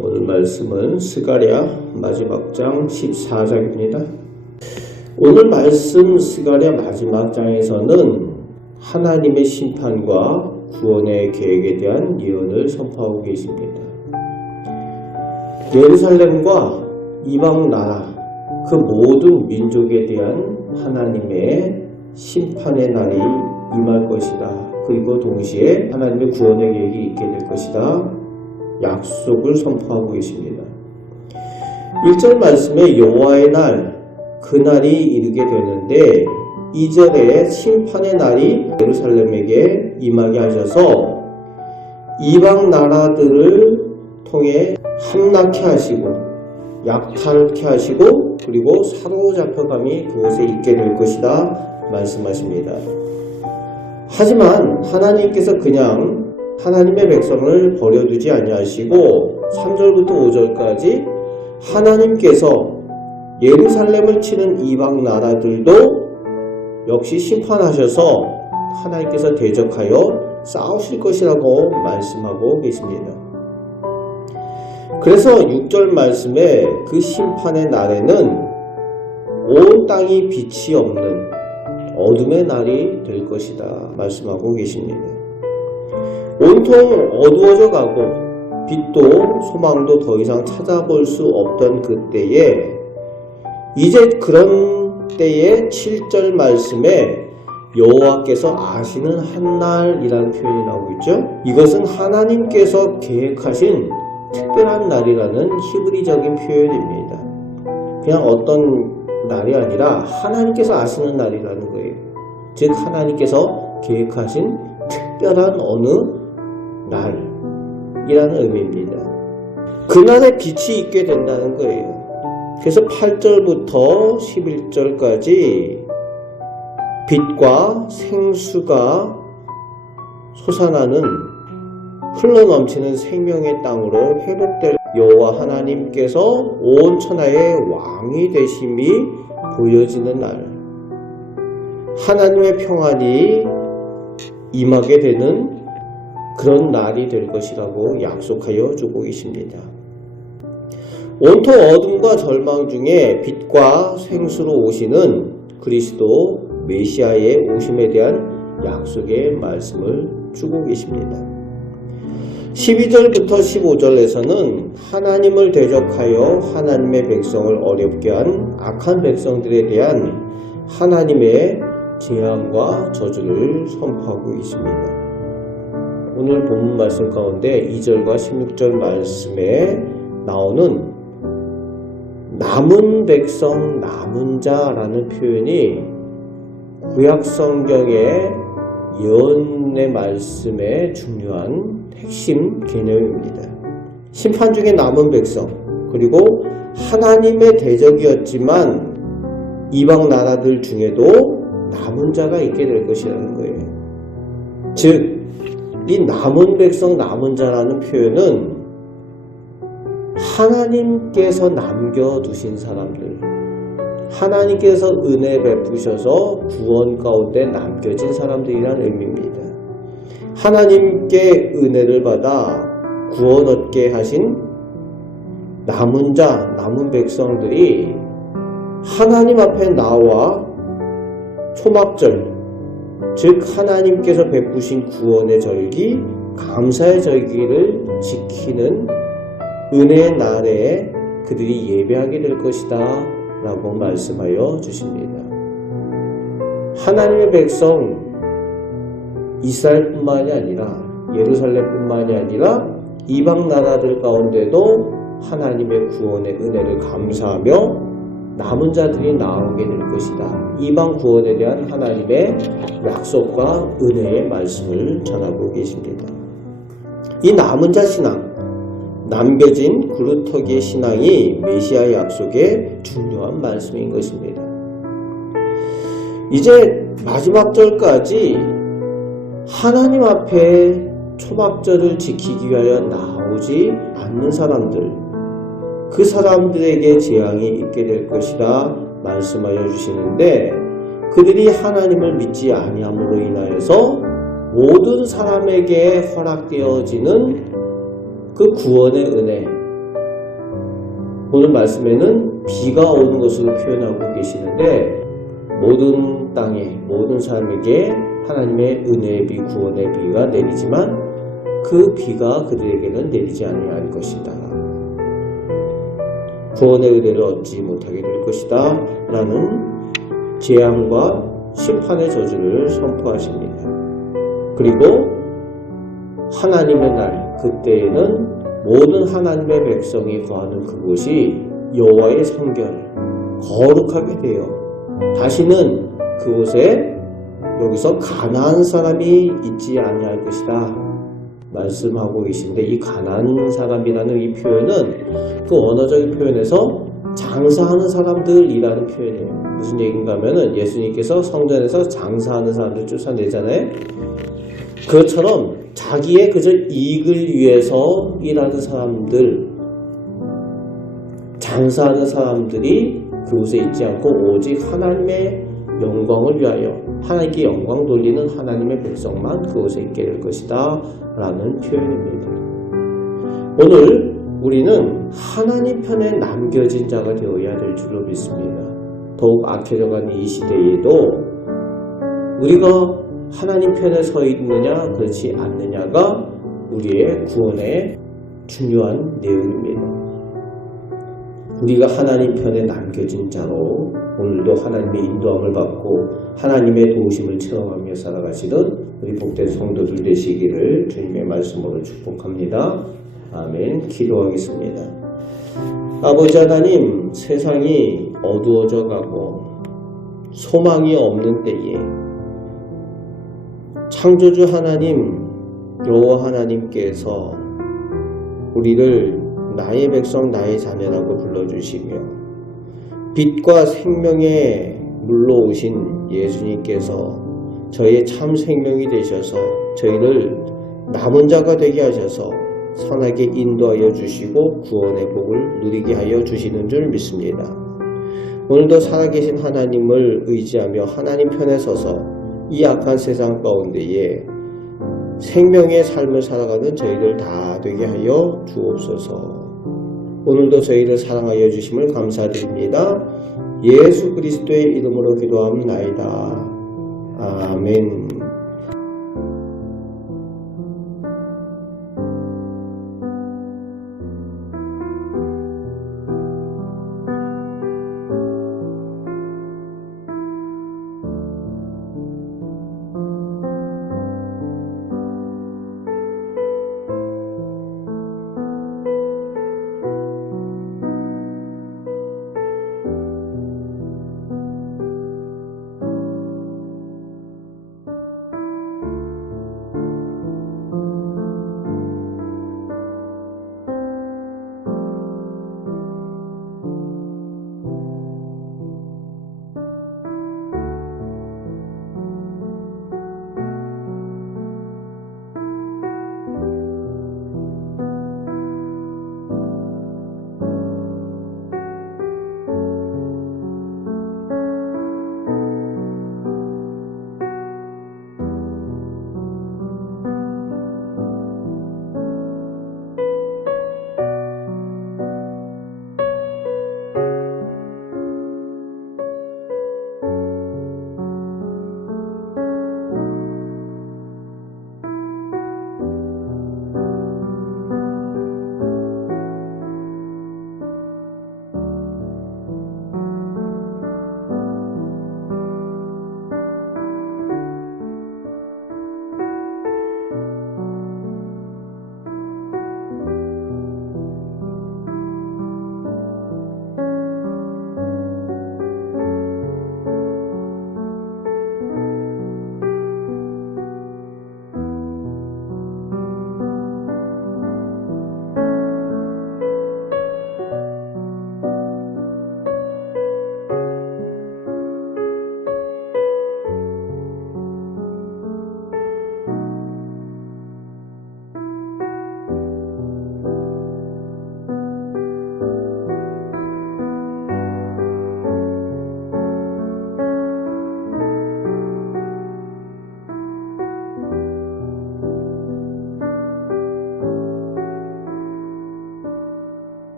오늘 말씀은 스가랴 마지막 장 14장입니다. 오늘 말씀 스가랴 마지막 장에서는 하나님의 심판과 구원의 계획에 대한 예언을 선포하고 계십니다. 예루살렘과 이방 나라 그 모든 민족에 대한 하나님의 심판의 날이 임할 것이다. 그리고 동시에 하나님의 구원의 계획이 있게 될 것이다. 약속을 선포하고 계십니다. 1절 말씀에 여호와의 날, 그날이 이르게 되는데 2절에 심판의 날이 예루살렘에게 임하게 하셔서 이방 나라들을 통해 함락케 하시고 약탈케 하시고 그리고 사로잡혀감이 그곳에 있게 될 것이다 말씀하십니다. 하지만 하나님께서 그냥 하나님의 백성을 버려두지 아니하시고 3절부터 5절까지 하나님께서 예루살렘을 치는 이방 나라들도 역시 심판하셔서 하나님께서 대적하여 싸우실 것이라고 말씀하고 계십니다. 그래서 6절 말씀에 그 심판의 날에는 온 땅이 빛이 없는 어둠의 날이 될 것이다 말씀하고 계십니다. 온통 어두워져 가고 빛도 소망도 더 이상 찾아볼 수 없던 그때에 이제 그런 때에 7절 말씀에 여호와께서 아시는 한날이라는 표현이 나오고 있죠. 이것은 하나님께서 계획하신 특별한 날이라는 히브리적인 표현입니다. 그냥 어떤 날이 아니라 하나님께서 아시는 날이라는 거예요. 즉 하나님께서 계획하신 특별한 어느 날이라는 의미입니다. 그날에 빛이 있게 된다는 거예요. 그래서 8절부터 11절까지 빛과 생수가 솟아나는 흘러넘치는 생명의 땅으로 회복될 여호와 하나님께서 온 천하의 왕이 되심이 보여지는 날, 하나님의 평안이 임하게 되는 그런 날이 될 것이라고 약속하여 주고 계십니다. 온통 어둠과 절망 중에 빛과 생수로 오시는 그리스도 메시아의 오심에 대한 약속의 말씀을 주고 계십니다. 12절부터 15절에서는 하나님을 대적하여 하나님의 백성을 어렵게 한 악한 백성들에 대한 하나님의 재앙과 저주를 선포하고 있습니다. 오늘 본문 말씀 가운데 2절과 16절 말씀에 나오는 남은 백성, 남은 자라는 표현이 구약 성경의 예언의 말씀의 중요한 핵심 개념입니다. 심판 중에 남은 백성, 그리고 하나님의 대적이었지만 이방 나라들 중에도 남은 자가 있게 될 것이라는 거예요. 즉, 이 남은 백성, 남은 자라는 표현은 하나님께서 남겨두신 사람들, 하나님께서 은혜 베푸셔서 구원 가운데 남겨진 사람들이라는 의미입니다. 하나님께 은혜를 받아 구원 얻게 하신 남은 자, 남은 백성들이 하나님 앞에 나와 초막절, 즉 하나님께서 베푸신 구원의 절기, 감사의 절기를 지키는 은혜의 날에 그들이 예배하게 될 것이다 라고 말씀하여 주십니다. 하나님의 백성 이스라엘뿐만이 아니라 예루살렘뿐만이 아니라 이방 나라들 가운데도 하나님의 구원의 은혜를 감사하며 남은 자들이 나오게 될 것이다. 이방 구원에 대한 하나님의 약속과 은혜의 말씀을 전하고 계십니다. 이 남은 자 신앙, 남겨진 그루터기의 신앙이 메시아 약속의 중요한 말씀인 것입니다. 이제 마지막 절까지 하나님 앞에 초막절을 지키기 위하여 나오지 않는 사람들, 그 사람들에게 재앙이 있게 될 것이라 말씀하여 주시는데, 그들이 하나님을 믿지 아니함으로 인하여서 모든 사람에게 허락되어지는 그 구원의 은혜. 오늘 말씀에는 비가 오는 것으로 표현하고 계시는데 모든 땅에 모든 사람에게 하나님의 은혜의 비, 구원의 비가 내리지만 그 비가 그들에게는 내리지 아니할 것이다. 구원의 은혜를 얻지 못하게 될 것이다 라는 재앙과 심판의 저주를 선포하십니다. 그리고 하나님의 날, 그때에는 모든 하나님의 백성이 거하는 그곳이 여호와의 성결, 거룩하게 되어 다시는 그곳에 여기서 가나안 사람이 있지 아니할 것이다 말씀하고 계신데, 이 가나안 사람이라는 이 표현은 그 언어적인 표현에서 장사하는 사람들이라는 표현이에요. 무슨 얘기인가 하면은 예수님께서 성전에서 장사하는 사람들 쫓아내잖아요. 그것처럼 자기의 그저 이익을 위해서 일하는 사람들, 장사하는 사람들이 그곳에 있지 않고 오직 하나님의 영광을 위하여 하나님께 영광 돌리는 하나님의 백성만 그곳에 있게 될 것이다 라는 표현입니다. 오늘 우리는 하나님 편에 남겨진 자가 되어야 될 줄로 믿습니다. 더욱 악해져가는 이 시대에도 우리가 하나님 편에 서 있느냐 그렇지 않느냐가 우리의 구원의 중요한 내용입니다. 우리가 하나님 편에 남겨진 자로 오늘도 하나님의 인도함을 받고 하나님의 도우심을 체험하며 살아가시는 우리 복된 성도들 되시기를 주님의 말씀으로 축복합니다. 아멘. 기도하겠습니다. 아버지 하나님, 세상이 어두워져 가고 소망이 없는 때에 창조주 하나님, 여호와 하나님께서 우리를 나의 백성, 나의 자녀라고 불러주시며 빛과 생명의 물로 오신 예수님께서 저희의 참 생명이 되셔서 저희를 남은 자가 되게 하셔서 선하게 인도하여 주시고 구원의 복을 누리게 하여 주시는 줄 믿습니다. 오늘도 살아계신 하나님을 의지하며 하나님 편에 서서 이 악한 세상 가운데에 생명의 삶을 살아가는 저희들 다 되게 하여 주옵소서. 오늘도 저희를 사랑하여 주심을 감사드립니다. 예수 그리스도의 이름으로 기도합니다. 아멘.